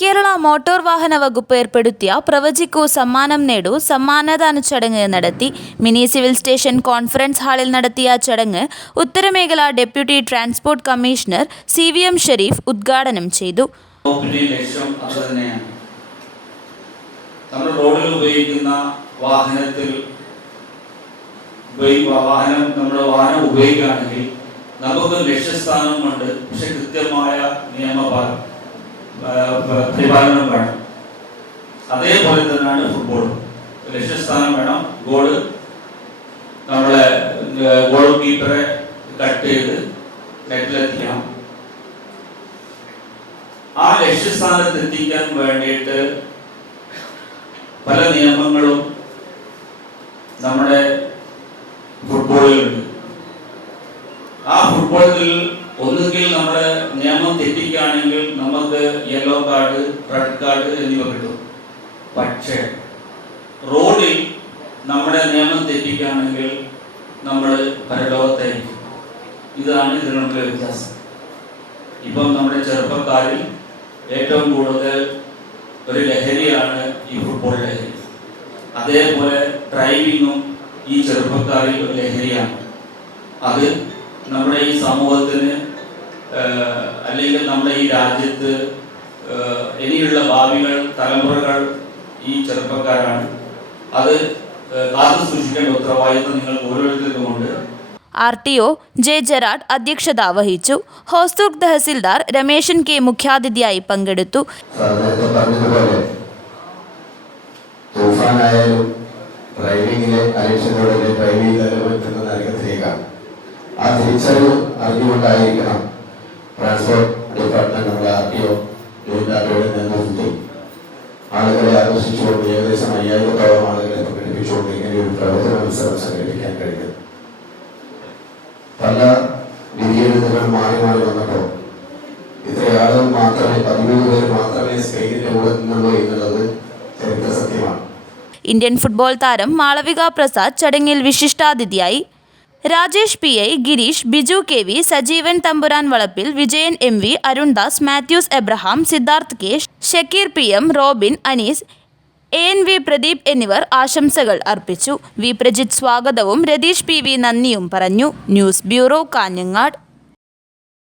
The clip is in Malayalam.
കേരള മോട്ടോർ വാഹന വകുപ്പ് ഏർപ്പെടുത്തിയ പ്രവചിക്കൂ സമ്മാനം നേടൂ സമ്മാനദാന ചടങ്ങ് നടത്തി. മിനി സിവിൽ സ്റ്റേഷൻ കോൺഫറൻസ് ഹാളിൽ നടത്തിയ ചടങ്ങ് ഉത്തരമേഖല deputy transport commissioner CVM Sharif ഉദ്ഘാടനം ചെയ്തു. നമ്മൾ റോഡിൽ ഉപയോഗിക്കുന്ന വാഹനം നമ്മുടെ വാഹനം ഉപയോഗിക്കുകയാണെങ്കിൽ നമുക്ക് ലക്ഷ്യസ്ഥാനമുണ്ട്, പക്ഷെ കൃത്യമായ പരിപാലനം വേണം. അതേപോലെ തന്നെയാണ് ഫുട്ബോളും. ലക്ഷ്യസ്ഥാനം വേണം, ഗോള് നമ്മളെ ഗോൾ കീപ്പറെ കട്ട് ചെയ്ത് നെറ്റിലെത്തിക്കണം. ആ ലക്ഷ്യസ്ഥാനത്ത് എത്തിക്കാൻ വേണ്ടിയിട്ട് പല നിയമങ്ങളും നമ്മുടെ ഫുട്ബോളിലുണ്ട്. ആ ഫുട്ബോളിൽ ഒന്നുകിൽ നമ്മുടെ നിയമം തെറ്റിക്കുകയാണെങ്കിൽ നമുക്ക് യെല്ലോ കാർഡ്, റെഡ് കാർഡ് എന്നിവ കിട്ടും. പക്ഷേ റോഡിൽ നമ്മുടെ നിയമം തെറ്റിക്കുകയാണെങ്കിൽ നമ്മൾ പരലോകത്തായിരിക്കും. ഇതാണ് ഇതിനുള്ള വ്യത്യാസം. ഇപ്പം നമ്മുടെ ചെറുപ്പക്കാരിൽ ഏറ്റവും കൂടുതൽ ഒരു ലഹരിയാണ് ഈ ഫുട്ബോൾ ലഹരി. അതേപോലെ ഡ്രൈവിങ്ങും ഈ ചെറുപ്പക്കാരിൽ ഒരു ലഹരിയാണ്. അത് നമ്മുടെ ഈ സമൂഹത്തിന് അല്ലെങ്കിൽ നമ്മുടെ ഈ രാജ്യത്ത് ഇനിയുള്ള ഭാവികൾ തലമുറകൾ ഈ ചെറുപ്പക്കാരാണ്. അത് കാത്തു സൂക്ഷിക്കേണ്ട ഉത്തരവാദിത്വം നിങ്ങൾ ഓരോരുത്തർക്കുമുണ്ട്. RTO J. ജെറാഡ് അധ്യക്ഷത വഹിച്ചു. ഹോസ്ദുർഗ് തഹസിൽദാർ രമേശൻ K. മുഖ്യാതിഥിയായി പങ്കെടുത്തു. ഡ്രൈവിംഗിലെ അലക്ഷ്യത്തോടെ ഡ്രൈവിംഗ് എന്ന നരകത്തിലേക്കാണ്. ആ തിരിച്ചറിവ് അറിഞ്ഞുകൊണ്ടായിരിക്കണം ട്രാൻസ്പോർട്ട് ഡിപ്പാർട്ട്മെന്റ് നമ്മുടെ RTO നേതൃത്വത്തിൽ ആളുകളെ ആകർഷിച്ചുകൊണ്ട് ഏകദേശം 5000-ഓളം ആളുകളെ പങ്കെടുപ്പിച്ചുകൊണ്ട് ഇങ്ങനെ ഒരു പ്രവർത്തന മത്സരം സംഘടിപ്പിക്കാൻ കഴിഞ്ഞത്. പല വിധിയെഴുത്തുകൾ മാറി മാറി വന്നപ്പോൾ ഇത്രയാളുകൾ മാത്രമേ 13 പേര് മാത്രമേ സ്പെയിനിന്റെ കൂടെ നിന്നുള്ളൂ എന്നുള്ളത് ചരിത്ര സത്യമാണ്. ഇന്ത്യൻ ഫുട്ബോൾ താരം മാളവിക പ്രസാദ് ചടങ്ങിൽ വിശിഷ്ടാതിഥിയായി. രാജേഷ് PI, ഗിരീഷ്, ബിജു KV, സജീവൻ തമ്പുരാൻ വളപ്പിൽ, Vijayan MV, Arundas, Mathews Abraham, Siddharth K, Shakir PM, Robin, Anees, ANV Pradeep എന്നിവർ ആശംസകൾ അർപ്പിച്ചു. വി പ്രജിത്ത് സ്വാഗതവും രതീഷ് PV നന്ദിയും പറഞ്ഞു. News bureau, Kanhangad.